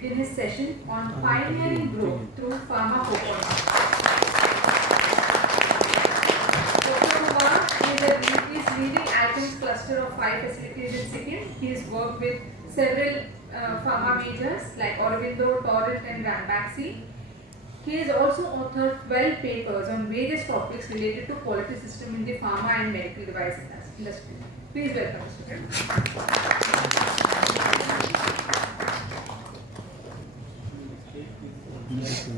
begin his session on pioneering growth through Pharma 4.0. Dr. Kumar is leading Alkem's cluster of 5 facilities in Sikkim. He has worked with several pharma majors like Aurobindo, Torrent and Ranbaxy. He has also authored 12 papers on various topics related to quality system in the pharma and medical device industry. Please welcome Mr.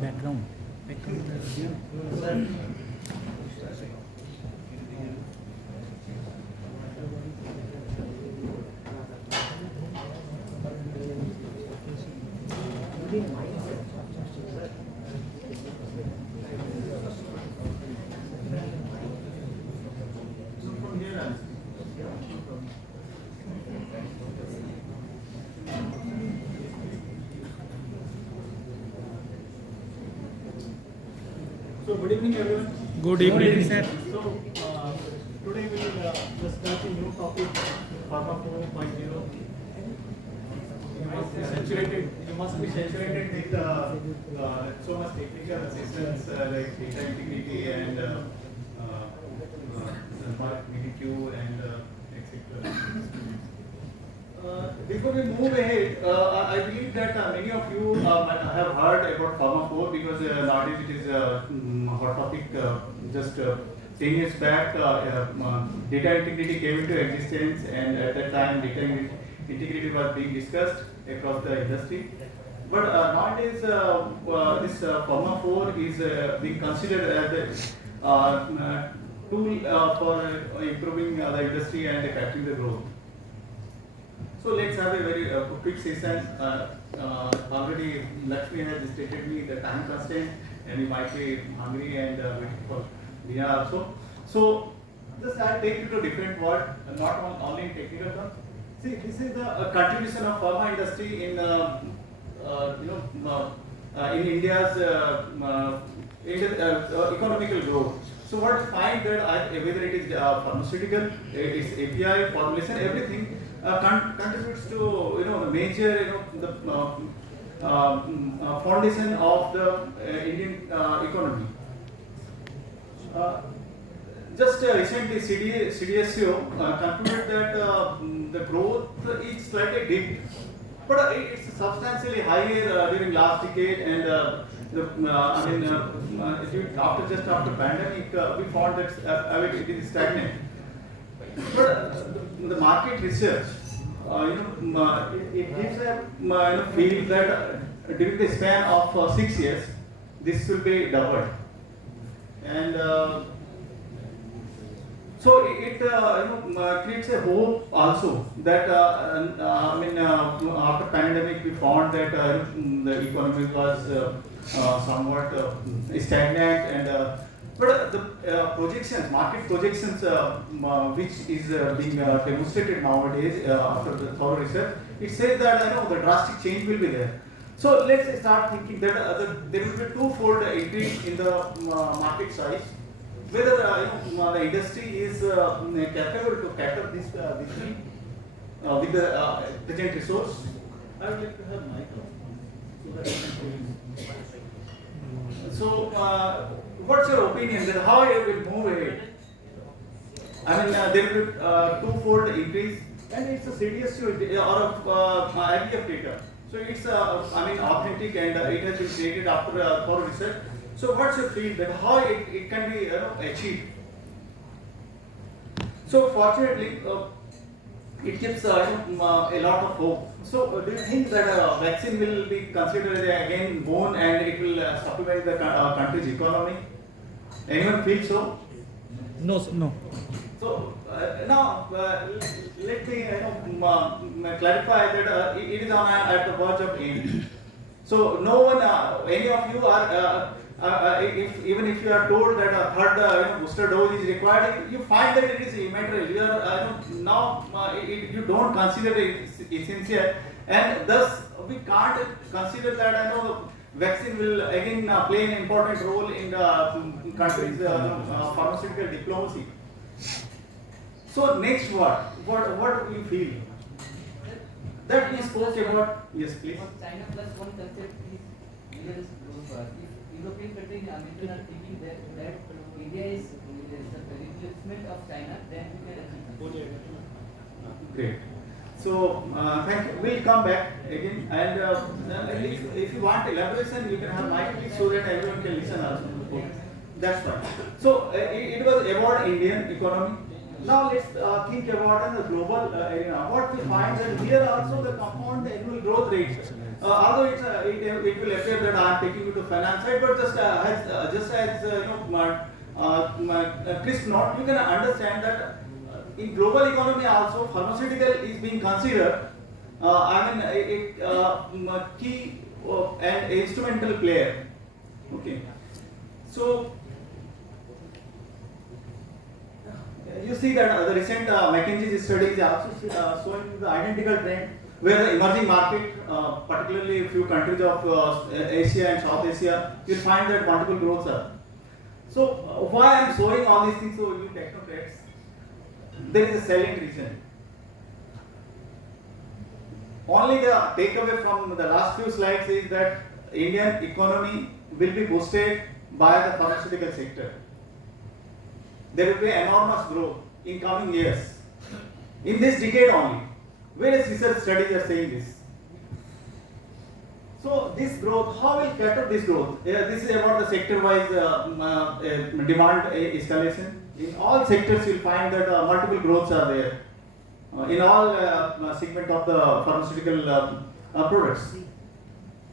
Background. So good evening everyone. Good evening, sir. So today we will discuss a new topic, Pharma 4.0. You must be saturated with so much technical assistance like data integrity and BDQ and etc. Before we move ahead, I believe that many of you might have heard about Pharma 4 because nowadays it is a hot topic. Just 10 years back, data integrity came into existence, and at that time, data integrity was being discussed across the industry. But nowadays, this Pharma 4 is being considered as a tool for improving the industry and capturing the growth. So let's have a very quick session. Already Lakshmi has stated me the time constraint, and you might be hungry and waiting for dinner also. So just I'll take you to a different world, not only in technical terms. See, this is the contribution of pharma industry in in India's economical growth. So what we find that whether it is pharmaceutical, it is API formulation, everything contributes to the major the foundation of the Indian economy. Just recently, CDSO concluded that the growth is slightly dipped, but it's substantially higher during last decade. And after pandemic, we found that it is stagnant. But the market research, it gives a feel that during the span of 6 years, this will be doubled, and so it creates a hope also that after pandemic we found that the economy was somewhat stagnant, and But the projections, market projections, which is being demonstrated nowadays after the thorough research, it says that the drastic change will be there. So let's start thinking that there will be twofold increase in the market size. Whether the industry is capable to cater this thing with the present resource. I would like to have mic on so that I can so, what's your opinion that how it will move ahead? I mean, there will be twofold increase, and it's a serious or IVF data. So it's I mean authentic, and it has been created after thorough research. So what's your feel that how it can be achieved? So fortunately, it gives a lot of hope. So do you think that vaccine will be considered again born and it will supplement the country's economy? Anyone feel so? No, sir. No. So now let me clarify that it is at the verge of end. So no one, any of you are, even if you are told that a third booster dose is required, you find that it is immaterial. You are now you don't consider it essential, and thus we can't consider that vaccine will again play an important role in the country's pharmaceutical diplomacy. So next, what do you feel? That we spoke about. Yes, please. China plus one concept is millions growth for us. If European countries and American are thinking that India is the replacement of China, then we can achieve. Great. So thank you. We'll come back again, and if you want elaboration, you can have mic please, so that everyone can listen also. That's fine. So it was about Indian economy. Now let's think about the global arena. What we find that here also the compound annual growth rate, although it will appear that I am taking you to finance side, but just as Chris note, you can understand that in global economy also pharmaceutical is being considered. I mean a key and instrumental player. Okay, so. You see that the recent McKinsey studies are also showing the identical trend where the emerging market, particularly a few countries of Asia and South Asia, you'll find that multiple growths are. So why I am showing all these things to you technocrats? There is a selling reason. Only the takeaway from the last few slides is that Indian economy will be boosted by the pharmaceutical sector. There will be enormous growth in coming years. In this decade only. Various research studies are saying this. So this growth, how will cater this growth? This is about the sector-wise demand escalation. In all sectors, you'll find that multiple growths are there. In all segment of the pharmaceutical products.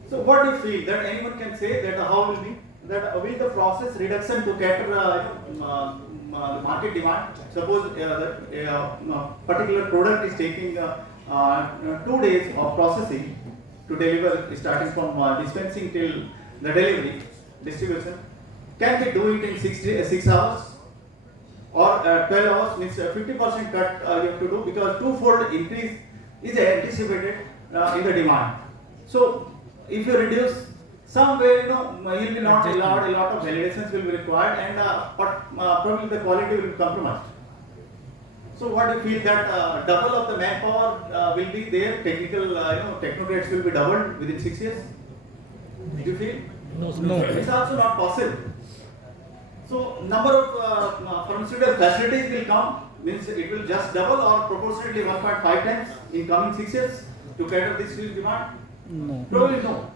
So what do you feel that anyone can say that how will be that will the process reduction to cater market demand? Suppose particular product is taking 2 days of processing to deliver, starting from dispensing till the delivery, distribution. Can we do it in 6 hours or 12 hours? Means 50% cut you have to do because twofold increase is anticipated in the demand. So if you reduce somewhere, you will not allowed, a lot of validations will be required, and probably the quality will be compromised. So what do you feel that double of the manpower will be there? Technical, technocrats will be doubled within 6 years. Do you feel? No. It's also not possible. So number of pharmaceutical facilities will come, means it will just double or proportionately 1.5 times in coming 6 years to cater this huge demand. No. Probably no.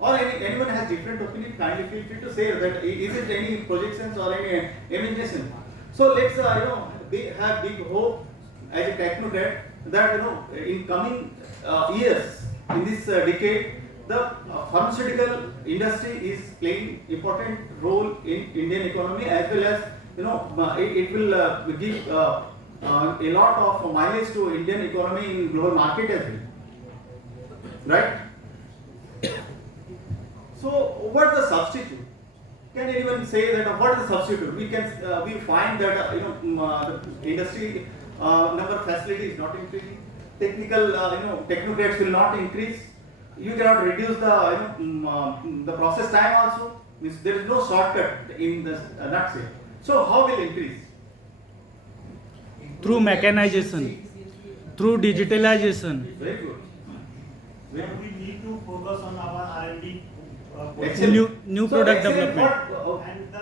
Or anyone has different opinion, kindly feel free to say that is it any projections or any imagination. So let's have big hope as a technocrat that in coming years, in this decade, the pharmaceutical industry is playing important role in Indian economy, as well as it will give a lot of mileage to Indian economy in global market as well. Right? So, what's the substitute? Can anyone say that what is the substitute? We find that the industry number of facilities is not increasing. Technical technocrats will not increase. You cannot reduce the process time also. Means there is no shortcut in the nutshell. So how will increase? Through mechanization, through digitalization. Very good. Where we need to focus on our R&D. Excellent. New So product excellent. development. And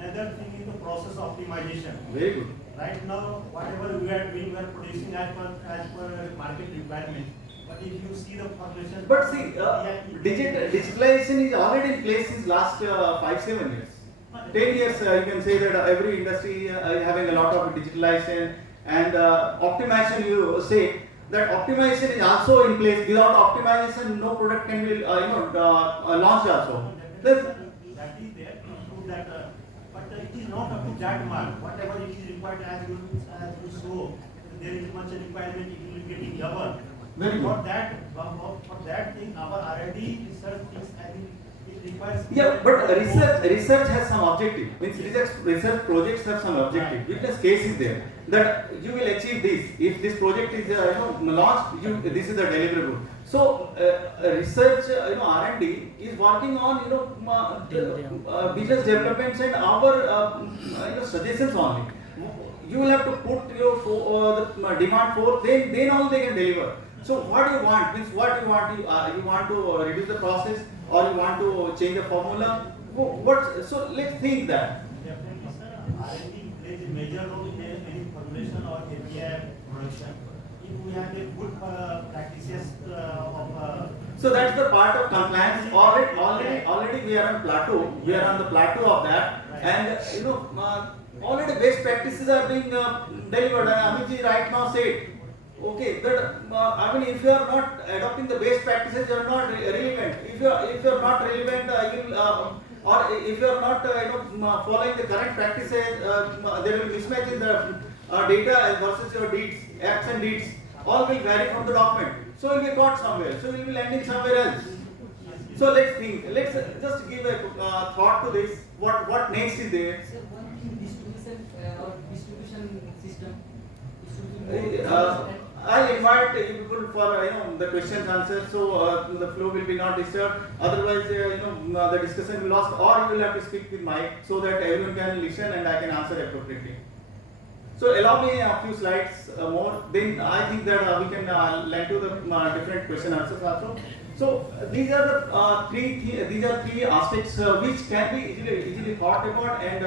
another thing is the process optimization. Very good. Right now, whatever we are doing, we are producing as per market requirement. But if you see the formulation. But see, digitalization is already in place since last 5-7 years. 10 years, you can say that every industry is having a lot of digitalization and optimization. You say that optimization is also in place. Without optimization, no product can be launched also. That is there to prove that, but it is not up to that mark. Whatever it is required, as you show, there is much requirement. It will be getting double. Very good. For that thing, our R&D research is having. Requires. Yeah, but research has some objective. Means research projects have some objective. Witness case is there that you will achieve this. If this project is launched, this is the deliverable. So research R&D is working on business developments and our suggestions only. You will have to put your the demand for then all they can deliver. So what do you want? Means what you want? You want to reduce the process, or you want to change the formula? What? So let's think that. Definitely, sir. R&D plays a major role in any formulation or API production. If we have a good practices of. So that's the part of compliance. Already we are on plateau. We are on the plateau of that, and already best practices are being delivered. And Amit ji right now said. Okay, that if you are not adopting the best practices, you are not relevant. If you are not relevant, or if you are not following the current practices, there will be mismatch in the data versus your deeds, acts and deeds. All will vary from the document. So you will be caught somewhere. So you will be landing somewhere else. So let's think. Let's just give a thought to this. What next is there? So one thing, distribution system. I'll invite you people for the questions answers, so the flow will be not disturbed. Otherwise, the discussion will lost, or you will have to speak with mic so that everyone can listen and I can answer appropriately. So allow me a few slides more. Then I think that we can lend to the different question answers also. So these are the three aspects which can be easily thought about, and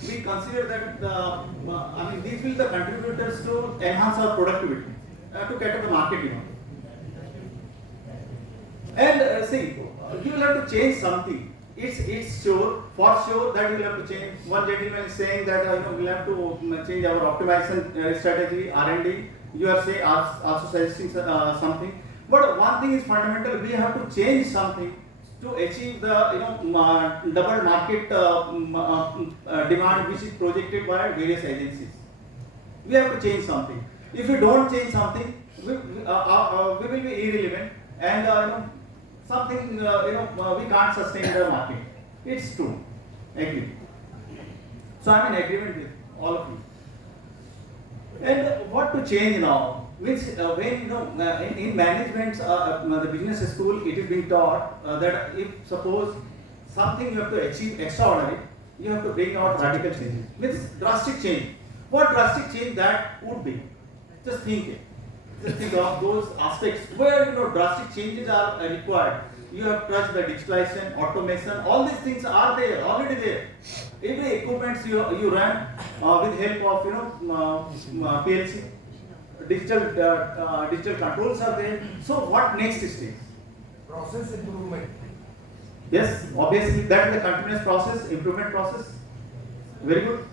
we consider that these will be the contributors to enhance our productivity to cater the market. And see, you will have to change something. It's sure for sure that you will have to change. One gentleman is saying that we will have to change our optimization strategy, R&D. You are saying also suggesting something. But one thing is fundamental: we have to change something to achieve the double market demand which is projected by various agencies. We have to change something. If we don't change something, we will be irrelevant, and something we can't sustain the market. It's true. Agree. So I'm in agreement with all of you. And what to change now? Means when in management, the business school, it is being taught that if suppose something you have to achieve extraordinary, you have to bring out radical changes. Means drastic change. What drastic change that would be? Just think it. Just think of those aspects where drastic changes are required. You have touched the digitalization, automation. All these things are there, already there. Every equipment you run with help of PLC. Digital controls are there. So what next stage? Process improvement. Yes, obviously that is the continuous process, improvement process. Very good.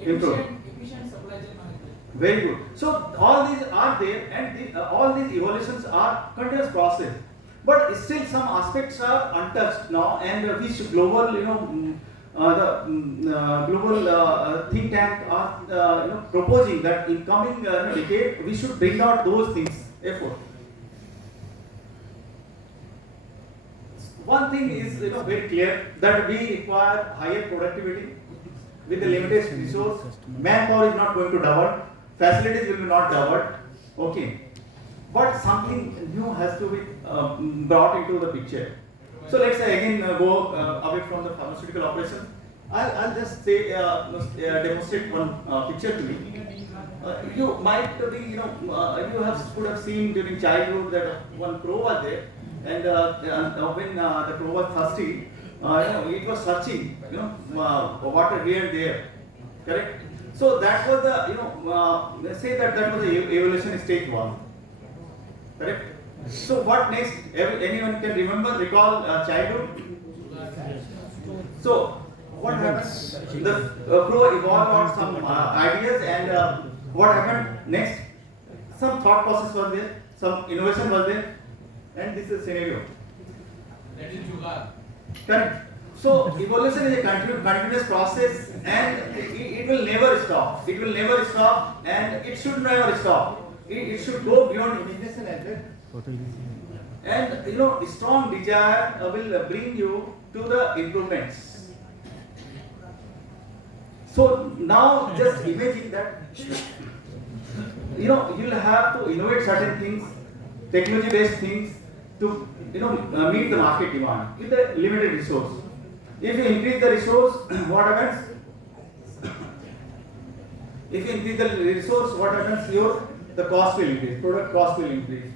Efficient supply chain management. Very good. So all these are there, and all these evolutions are continuous process. But still some aspects are untouched now, and which global, global think tank are proposing that in coming decade we should bring out those things. Effort. one thing is very clear that we require higher productivity with the limited resource. Manpower is not going to double, facilities will be not doubled. Okay, but something new has to be brought into the picture. So let's say again go away from the pharmaceutical operation. I'll just say demonstrate one picture to you. You might be you could have seen during childhood that one crow was there, and when the crow was thirsty, it was searching water here and there, correct? So that was the let's say that was the evolution stage 1, correct? So what next? Anyone can recall childhood? So what happened? The crow evolved on some ideas, and what happened next? Some thought process was there, some innovation was there, and this is scenario. That is Jugaad. Correct. So evolution is a continuous process, and it will never stop. It will never stop, and it should never stop. It should go beyond imagination as well. And strong desire will bring you to the improvements. So now just imagine that you'll have to innovate certain things, technology based things to meet the market demand with a limited resource. If you increase the resource, what happens? If you increase the resource, what happens? The cost will increase, product cost will increase,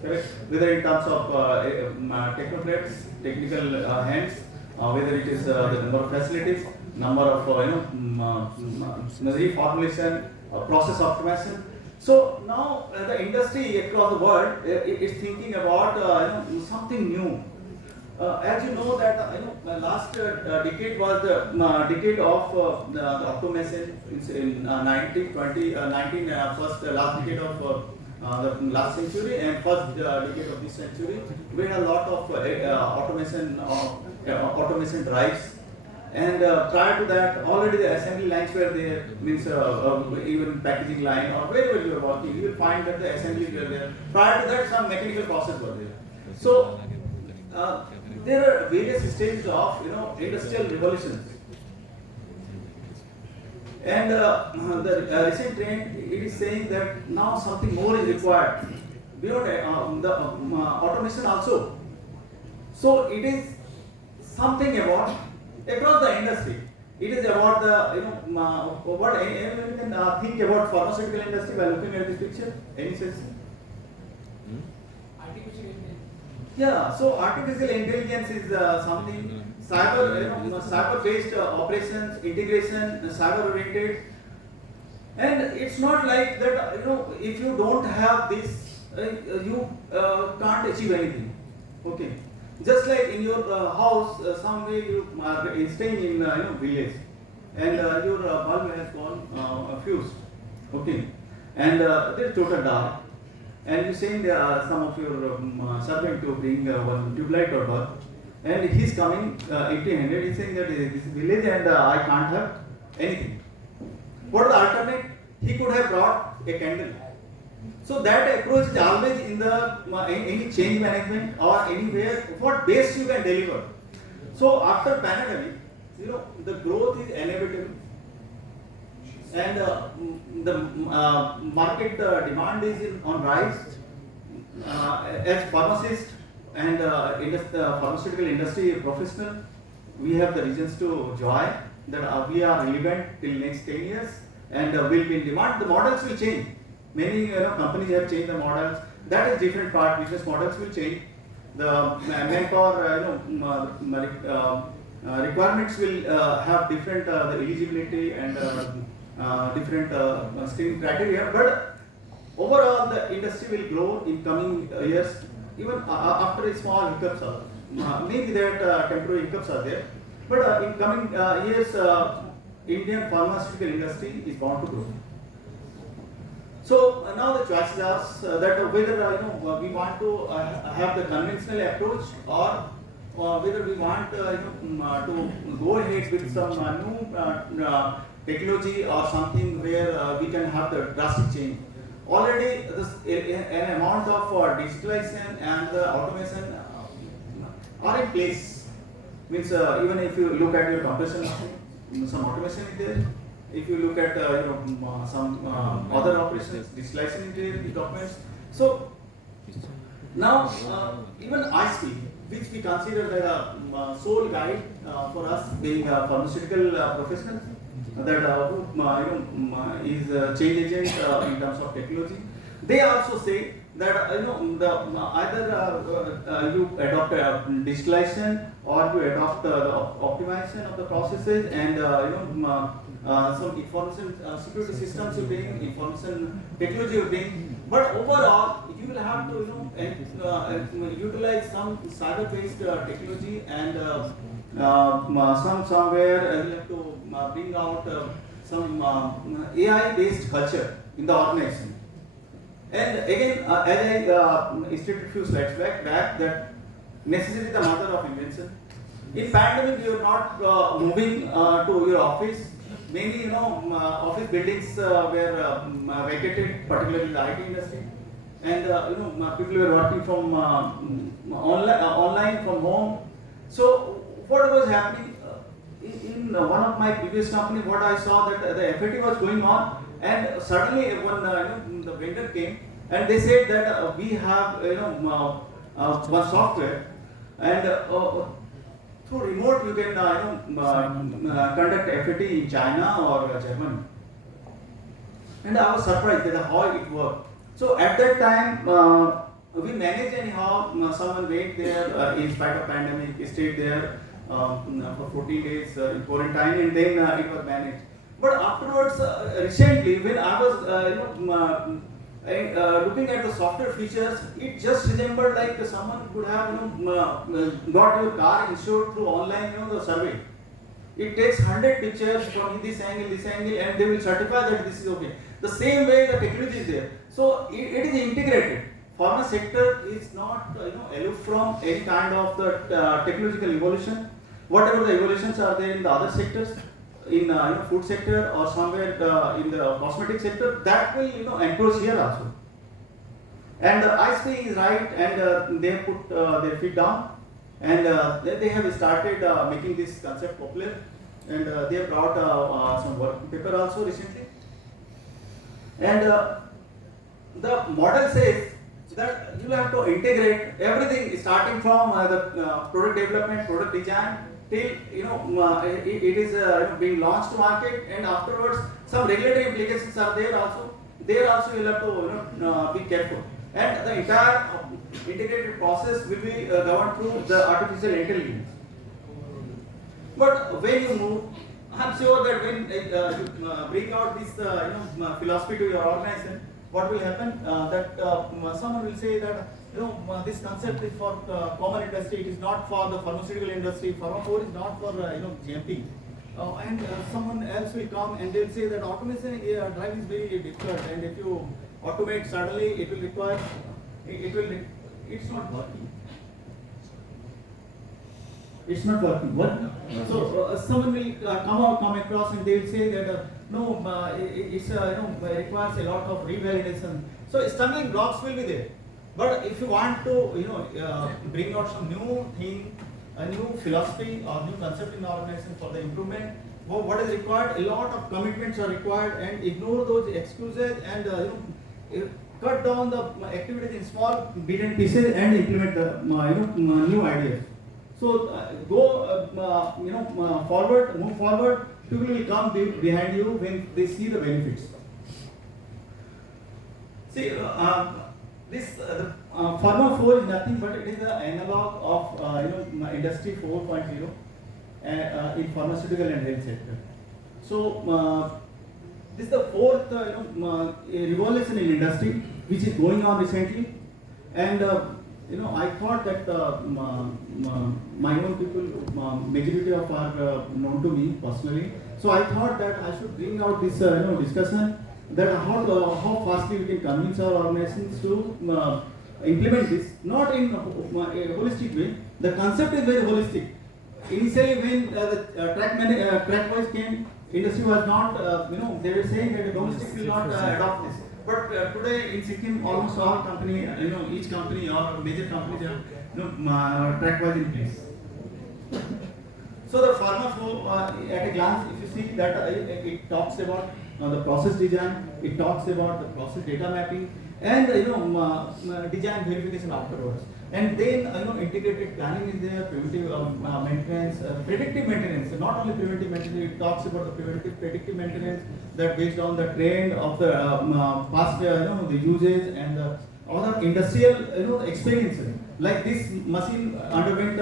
correct? Whether in terms of technocrats, technical hands, whether it is the number of facilities, number of reformulation, process optimization. So now the industry across the world is thinking about something new. As you know that last decade was the decade of the automation in 19 first last decade of the last century and first decade of this century. We had a lot of automation drives. And prior to that, already the assembly lines were there, means even packaging line or wherever you are working, you will find that the assembly were there. Prior to that, some mechanical process were there. So there are various stages of industrial revolutions. And the recent trend, it is saying that now something more is required beyond the automation also. So it is something about across the industry. It is about the what anyone can think about pharmaceutical industry by looking at this picture. Any sense? Artificial intelligence. Yeah. So artificial intelligence is something cyber-based operations, integration, cyber-oriented, and it's not like that. If you don't have this, you can't achieve anything. Okay. Just like in your house, somewhere you are staying in village, and your bulb has gone fused, okay, and there's total dark, and you send some of your servant to bring one tube light or bulb, and he's coming empty-handed. He's saying that this is village and I can't have anything. What is the alternate? He could have brought a candle. So that approach is always in the any change management or anywhere what best you can deliver. So after pandemic, the growth is inevitable, and the market demand is on rise. As pharmacist and pharmaceutical industry professional, we have the reasons to joy that we are relevant till next 10 years and will be in demand. The models will change. Many companies have changed the models. That is different part. Business models will change. The manpower requirements will have different the eligibility and different screening criteria. But overall, the industry will grow in coming years. Even after a small hiccups are maybe that temporary hiccups are there. But in coming years, Indian pharmaceutical industry is bound to grow. So now the choice is ours that whether we want to have the conventional approach or whether we want to go ahead with some new technology or something where we can have the drastic change. Already an amount of digitalization and the automation are in place. Means even if you look at your compression machine, some automation is there. If you look at some other operations, digitalization is there, the documents. So now even ISP, which we consider the sole guide for us being pharmaceutical professionals, that who is change agent in terms of technology. They also say that either you adopt digitalization or you adopt the optimization of the processes and some information security systems you bring, information technology you bring. But overall, you will have to utilize some cyber-based technology and somewhere you have to bring out some AI-based culture in the organization. And again, as I stated a few slides back, that necessity is the mother of invention. In pandemic, you are not moving to your office. Many, office buildings were vacated, particularly in the IT industry, and people were working from online from home. So, what was happening in one of my previous companies? What I saw that the FAT was going on, and suddenly when the vendor came and they said that we have one software and through remote you can conduct FAT in China or Germany. And I was surprised that how it worked. So at that time we managed anyhow. Someone went there in spite of pandemic, stayed there for 14 days in quarantine, and then it was managed. But afterwards, recently, when I was looking at the software features, it just resembled like someone could have got your car insured through online the survey. It takes 100 pictures from this angle, and they will certify that this is okay. The same way the technology is there. So it is integrated. Pharma sector is not aloof from any kind of the technological evolution. Whatever the evolutions are there in the other sectors, in food sector or somewhere in the cosmetic sector, that will encroach here also. And ISP is right, and they have put their feet down, and they have started making this concept popular, and they have brought some work paper also recently. And the model says that you have to integrate everything starting from the product development, product design, till it is being launched to market, and afterwards some regulatory implications are there also. There also you have to be careful, and the entire integrated process will be governed through the artificial intelligence. But when you move, I'm sure that when you bring out this philosophy to your organization, what will happen? That someone will say that this concept is for common industry. It is not for the pharmaceutical industry. Pharma 4 is not for GMP. And someone else will come and they'll say that automation drive is very difficult, and if you automate suddenly, it will require. It's not working. It's not working. What? So someone will come across and they will say that it requires a lot of revalidation. So stumbling blocks will be there. But if you want to bring out some new thing, a new philosophy or new concept in the organization for the improvement, what is required? A lot of commitments are required, and ignore those excuses and cut down the activities in small bit and pieces and implement the new ideas. So forward, move forward. People will come behind you when they see the benefits. See, this Pharma 4 is nothing but it is the analog of Industry 4.0 in pharmaceutical and health sector. So this is the fourth revolution in industry which is going on recently, and I thought that my own people, majority of are known to me personally. So I thought that I should bring out this discussion that how fastly we can convince our organizations to implement this, not in a holistic way. The concept is very holistic. Initially, when the track wise came, industry was not, they were saying that the domestic will not adopt this. But today in Sikkim, almost all company, each company or major companies track wise in place. So the Pharma flow, at a glance, if you see that it talks about the process design, it talks about the process data mapping, and design verification afterwards. And then integrated planning is there, preventive maintenance, predictive maintenance. Not only preventive maintenance, it talks about the predictive maintenance that based on the trend of the past, the usage and the other industrial experiences. Like this machine underwent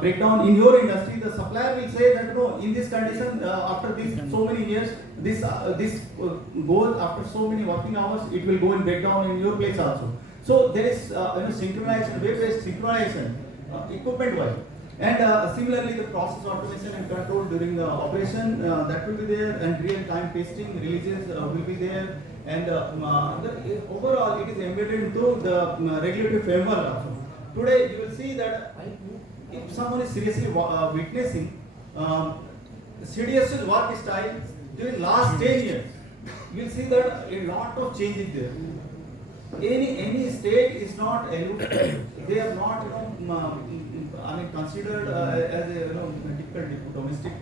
breakdown in your industry, the supplier will say that in this condition after this so many years, this goes after so many working hours, it will go in breakdown in your place also. So there is synchronization, wave-based synchronization, equipment-wise. And similarly, the process automation and control during the operation that will be there, and real-time testing releases will be there. And overall, it is embedded into the regulatory framework also. Today, you will see that if someone is seriously witnessing CDS's work style during last 10 years, you will see that a lot of changes there. Any state is not aloof. They are not, considered as a typical domestic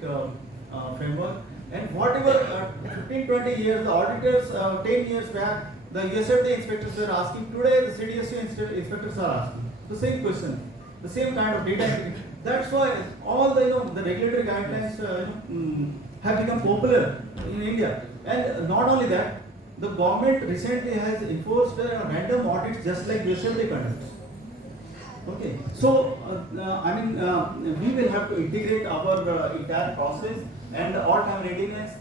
framework. And whatever 15-20 years, the auditors 10 years back, the USFDA inspectors were asking. Today, the CDSU inspectors are asking the same question, the same kind of data. That's why all the the regulatory guidelines have become popular in India. And not only that, the government recently has enforced random audits just like USFDA conducts. Okay, so we will have to integrate our entire process and all-time readiness,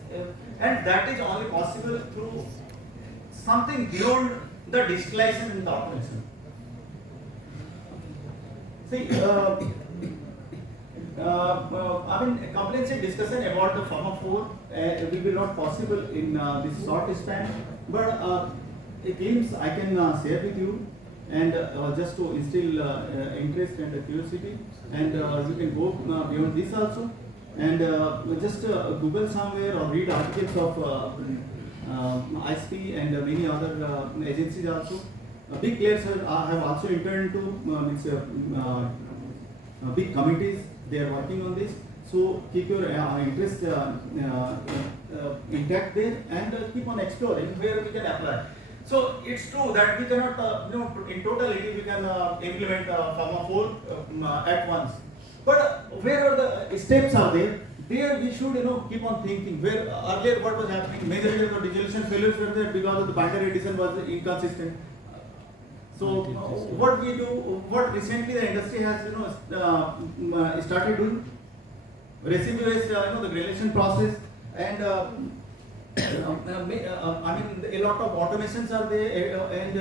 and that is only possible through something beyond the digitalization and the automation. See, a comprehensive discussion about the Pharma 4 will be not possible in this short span, but a glimpse I can share with you, and just to instill interest and curiosity, and you can go beyond this also, and just Google somewhere or read articles of ISP and many other agencies also. Big players have also entered into big committees. They are working on this. So keep your interest intact there, and keep on exploring where we can apply. So it's true that we cannot, in totality we can implement Pharma 4 at once. But where the steps are there, we should keep on thinking. Where earlier what was happening, major dissolution failures were there because of the binary addition was inconsistent. So what we do, what recently the industry has started doing, recipe-based the granulation process, and a lot of automations are there, and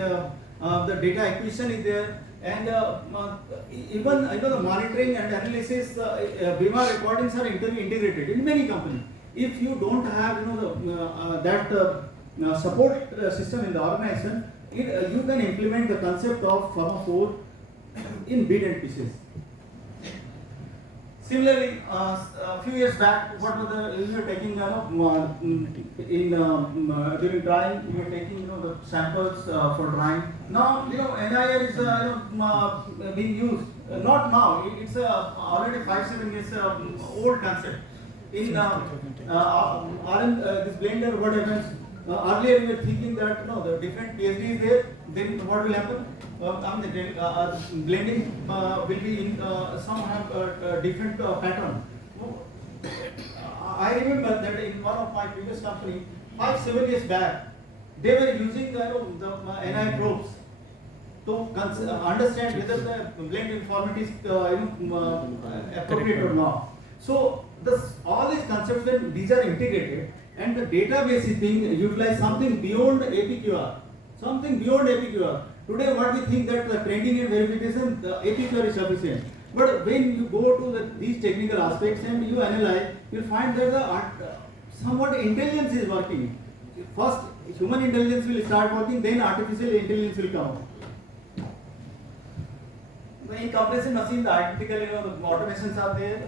the data acquisition is there, and even the monitoring and analysis, BIMA recordings are integrated in many companies. If you don't have that support system in the organization, you can implement the concept of Pharma 4 in bit and pieces. Similarly, a few years back, what was we were taking during drying, we were taking the samples for drying. Now NIR is being used. Not now. It's already 5-7 years old concept. In this blender, what happens? Earlier we were thinking that the different PhD is there. Then what will happen? Blending will be in some have different pattern. I remember that in one of my previous company, 5-7 years back, they were using the NI probes to understand whether the blend information is appropriate or not. So all these concepts, when these are integrated and the database is being utilized, something beyond APQR, something beyond APQR. Today what we think that the training and verification, the APQR is sufficient. But when you go to these technical aspects and you analyze, you find that the somewhat intelligence is working. First human intelligence will start working, then artificial intelligence will come. In compression machine, the identical the automations are there.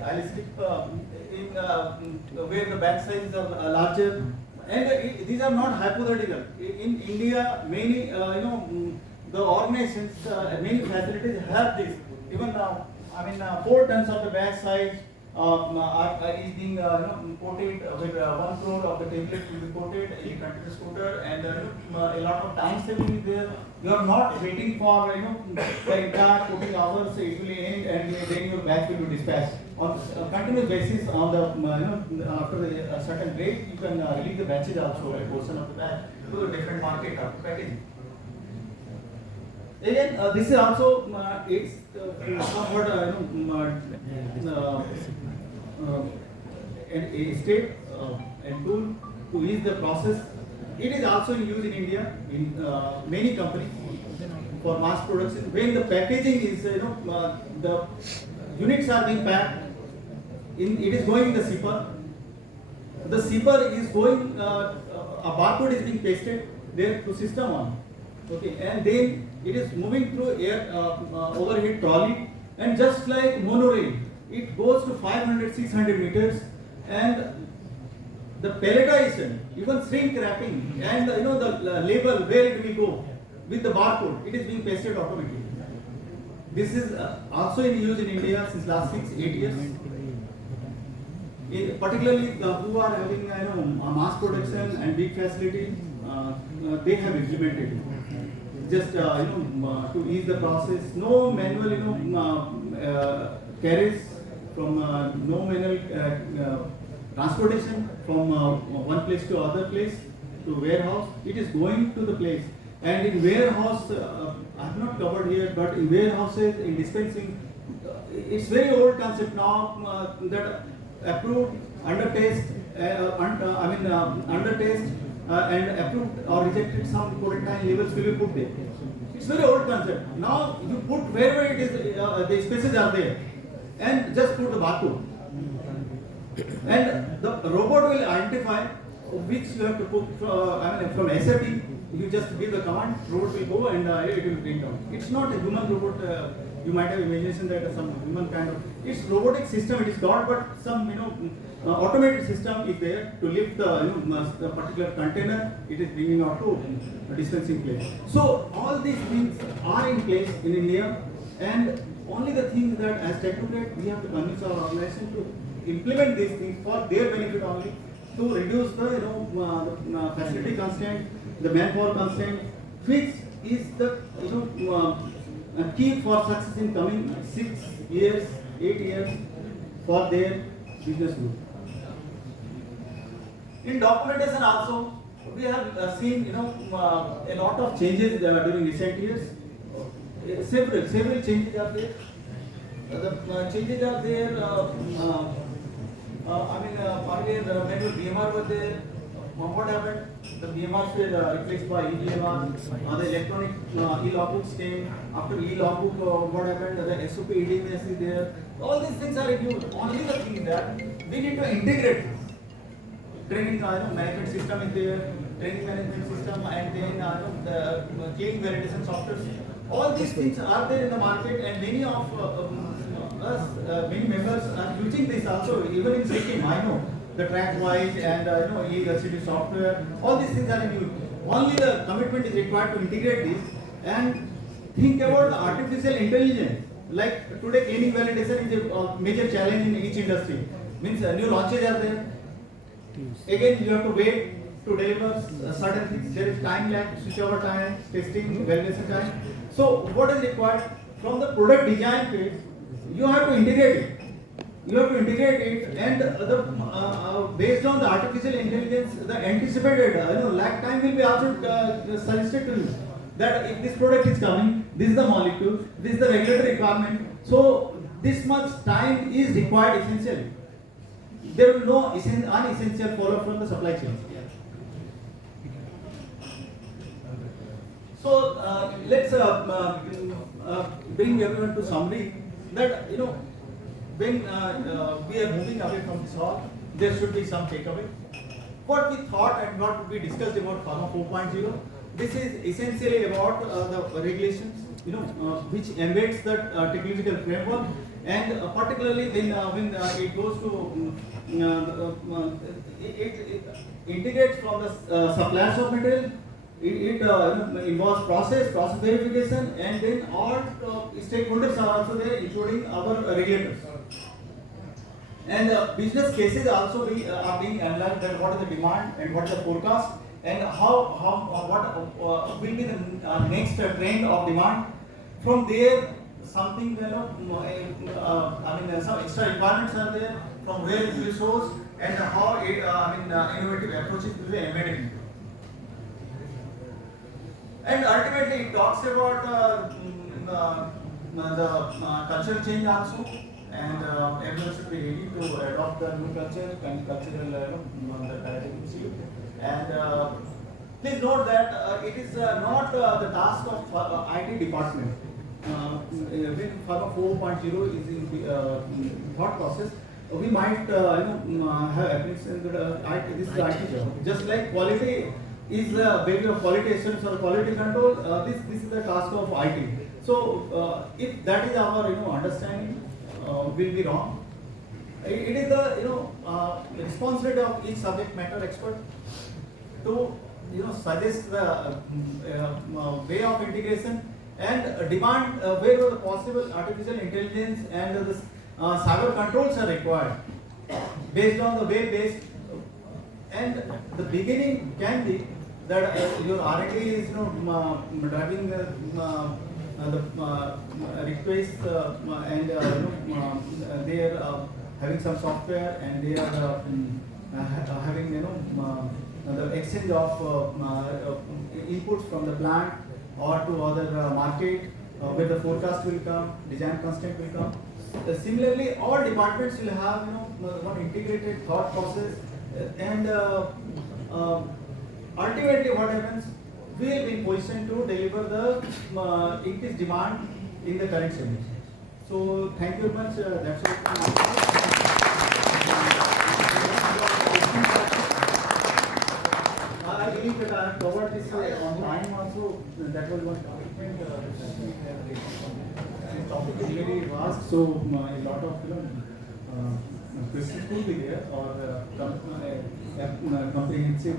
Where the batch sizes are larger, and these are not hypothetical. In India, many the organizations, many facilities have this. Even 4 tons of the batch size is being coated with 1 crore of the tablet will be coated in a continuous coater, and a lot of time saving is there. You are not waiting for the entire coating hours. It will end, and then your batch will be dispatched on a continuous basis. On the after a certain rate, you can release the batches also, a portion of the batch to the different market after packaging. Again, this is also it's somewhat a state and tool to ease the process. It is also in use in India in many companies for mass production. When the packaging is the units are being packed, it is going in the zipper. The zipper is going, a barcode is being pasted there to system on. Okay, and then it is moving through air overhead trolley, and just like monorail, it goes to 500-600 meters, and the pelletization, even shrink wrapping, and the label where it will go with the barcode, it is being pasted automatically. This is also in use in India since last 6-8 years. Particularly who are having a mass production and big facility, they have implemented it. Just to ease the process, no manual carries from no manual transportation from one place to other place to warehouse. It is going to the place, and in warehouse, I have not covered here, but in warehouses, in dispensing, it's very old concept now that approved, under test, under test. And approved or rejected, some quarantine labels will be put there. It's very old concept. Now you put wherever it is, the spaces are there, and just put the barcode. And the robot will identify which you have to put. From SAP, you just give the command, robot will go and it will bring down. It's not a human robot. You might have imagination that some human kind of. It's robotic system. It is not, but some automated system is there to lift the particular container. It is bringing out to a dispensing place. So all these things are in place in India, and only the thing that as technocrat we have to convince our organization to implement these things for their benefit only, to reduce the facility constraint, the manpower constraint, which is the key for success in coming 6 years, 8 years for their business growth. In documentation also, we have seen a lot of changes during recent years. Several changes are there. The changes are there. Earlier when BMR was there, what happened? The BMRs were replaced by eBMR. The electronic e-logbooks came. After e-logbook, what happened? The SOP EDMS is there. All these things are reviewed. Only the thing is that we need to integrate this. Training management system is there, training management system, and then the cleaning validation software. All these things are there in the market, and many of us, many members are using this also. Even in Sikkim, I know the TrackWise and e-LCD software. All these things are in use. Only the commitment is required to integrate this and think about the artificial intelligence. Like today, cleaning validation is a major challenge in each industry. Means new launches are there. Again, you have to wait to deliver certain things. There is time lag, switchover time, testing, validation time. So, what is required from the product design phase? You have to integrate it. You have to integrate it, and based on the artificial intelligence, the anticipated lag time will be also suggested to you. That if this product is coming, this is the molecule, this is the regulatory requirement. So, this much time is required essentially. There will be no unessential follow-up from the supply chain. So let's bring everyone to summary that when we are moving away from this hall, there should be some takeaway. What we thought and what we discussed about Pharma 4.0, this is essentially about the regulations, which embeds the technological framework, and particularly when it goes to it integrates from the suppliers of material, involves process verification, and then all stakeholders are also there, including our regulators. And business cases also are being analyzed, that what is the demand and what is the forecast, and what will be the next trend of demand. From there, something some extra requirements are there, from where it will source, and how innovative approaches will be embedded into. And ultimately, it talks about the cultural change also, and everyone should be ready to adopt the new culture and cultural the paradigm shift. And please note that it is not the task of IT department. When Pharma 4.0 is in thought process, we might have applications that this is IT job. Just like quality is the baby of quality assurance or quality control, this is the task of IT. So if that is our understanding, will be wrong. It is the responsibility of each subject matter expert to suggest the way of integration and demand wherever possible artificial intelligence and the cyber controls are required based on the web-based. And the beginning can be that your R&D is driving the requests and they are having some software, and they are having the exchange of inputs from the plant or to other market where the forecast will come, design constraint will come. Similarly, all departments will have one integrated thought process, and ultimately what happens, we will be in position to deliver the increased demand in the current scenario. So thank you very much. That's it. I believe that I have covered this on time also. That was one commitment. This topic is very vast, so a lot of questions could be there, or comprehensive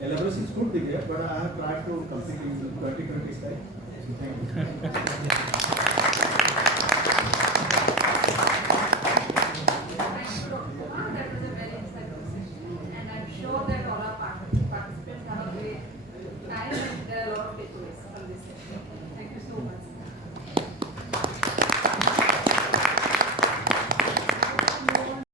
elaborations could be there, but I have tried to complete in 20-20 slides. So thank you.